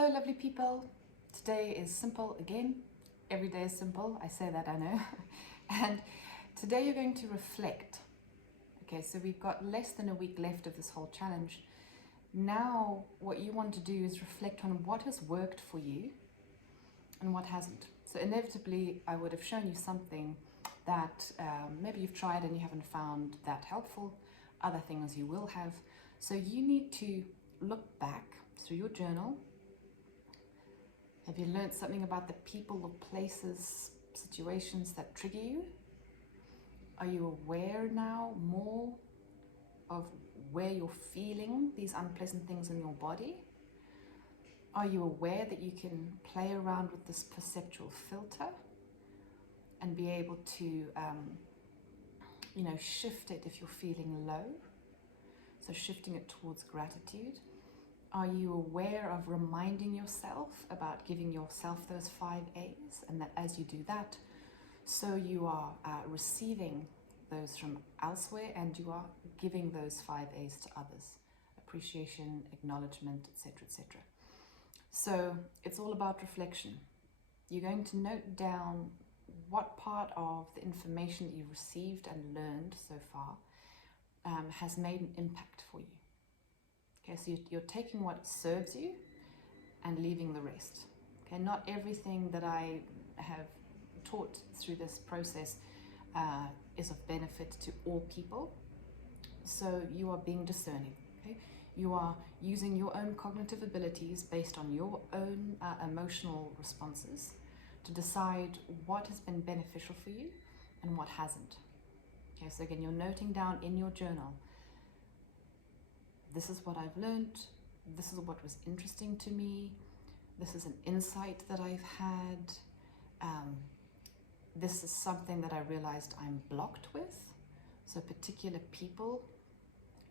Hello, lovely people. Today is simple again. Every day is simple. I say that, I know. And today you're going to reflect. Okay, so we've got less than a week left of this whole challenge. Now, what you want to do is reflect on what has worked for you and what hasn't. So inevitably, I would have shown you something that maybe you've tried and you haven't found that helpful. Other things you will have. So you need to look back through your journal. Have you learned something about the people or places, situations that trigger you? Are you aware now more of where you're feeling these unpleasant things in your body? Are you aware that you can play around with this perceptual filter and be able to, shift it if you're feeling low? So shifting it towards gratitude. Are you aware of reminding yourself about giving yourself those 5 A's, and that as you do that, so you are receiving those from elsewhere and you are giving those 5 A's to others? Appreciation, acknowledgement, etc., etc. So it's all about reflection. You're going to note down what part of the information that you've received and learned so far has made an impact for you. Okay, so you're taking what serves you and leaving the rest. Okay, not everything that I have taught through this process is of benefit to all people. So you are being discerning. Okay, you are using your own cognitive abilities based on your own emotional responses to decide what has been beneficial for you and what hasn't. Okay, so again, you're noting down in your journal, this is what I've learned, this is what was interesting to me, this is an insight that I've had, this is something that I realized I'm blocked with. So particular people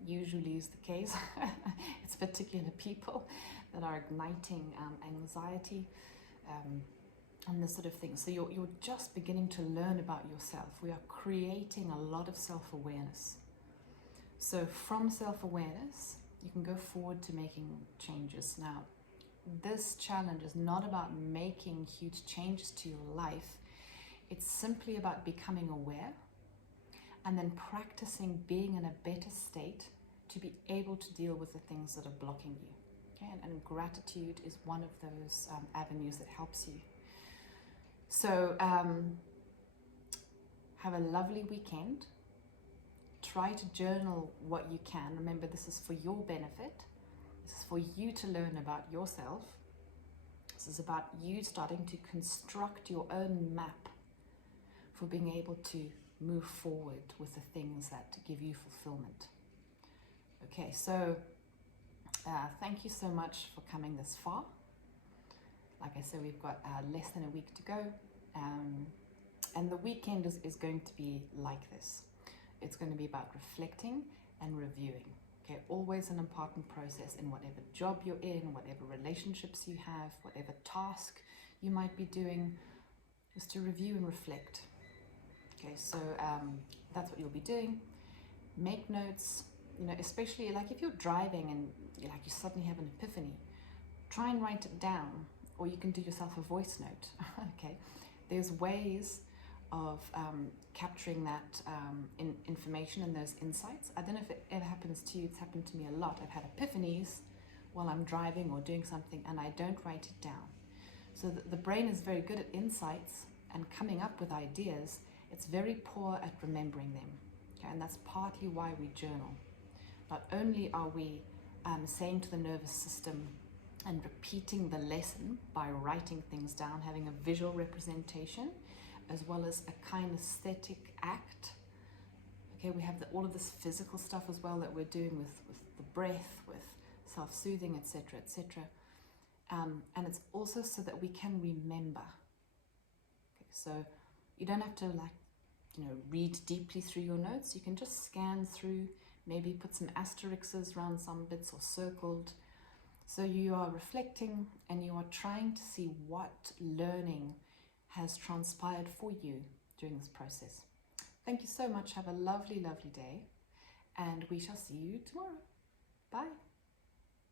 usually is the case. It's particular people that are igniting anxiety and this sort of thing. So you're just beginning to learn about yourself. We are creating a lot of self-awareness. So from self-awareness, you can go forward to making changes. Now, this challenge is not about making huge changes to your life. It's simply about becoming aware and then practicing being in a better state to be able to deal with the things that are blocking you. Okay? And gratitude is one of those avenues that helps you. So have a lovely weekend. Try to journal what you can. Remember, this is for your benefit. This is for you to learn about yourself. This is about you starting to construct your own map for being able to move forward with the things that give you fulfillment. Okay, so thank you so much for coming this far. Like I said, we've got less than a week to go. And the weekend is going to be like this. It's going to be about reflecting and reviewing. Okay, always an important process in whatever job you're in, whatever relationships you have, whatever task you might be doing, is to review and reflect. Okay, so that's what you'll be doing. Make notes, especially like if you're driving and you suddenly have an epiphany, try and write it down, or you can do yourself a voice note. Okay, there's ways of capturing that information and those insights. I don't know if it ever happens to you. It's happened to me a lot. I've had epiphanies while I'm driving or doing something and I don't write it down. So the brain is very good at insights and coming up with ideas. It's very poor at remembering them. Okay? And that's partly why we journal. Not only are we saying to the nervous system and repeating the lesson by writing things down, having a visual representation, as well as a kinesthetic act. Okay, we have all of this physical stuff as well that we're doing with the breath, with self-soothing, etc., etc. And it's also so that we can remember. Okay, so you don't have to read deeply through your notes. You can just scan through, maybe put some asterisks around some bits or circled. So you are reflecting and you are trying to see what learning has transpired for you during this process. Thank you so much. Have a lovely, lovely day, and we shall see you tomorrow. Bye.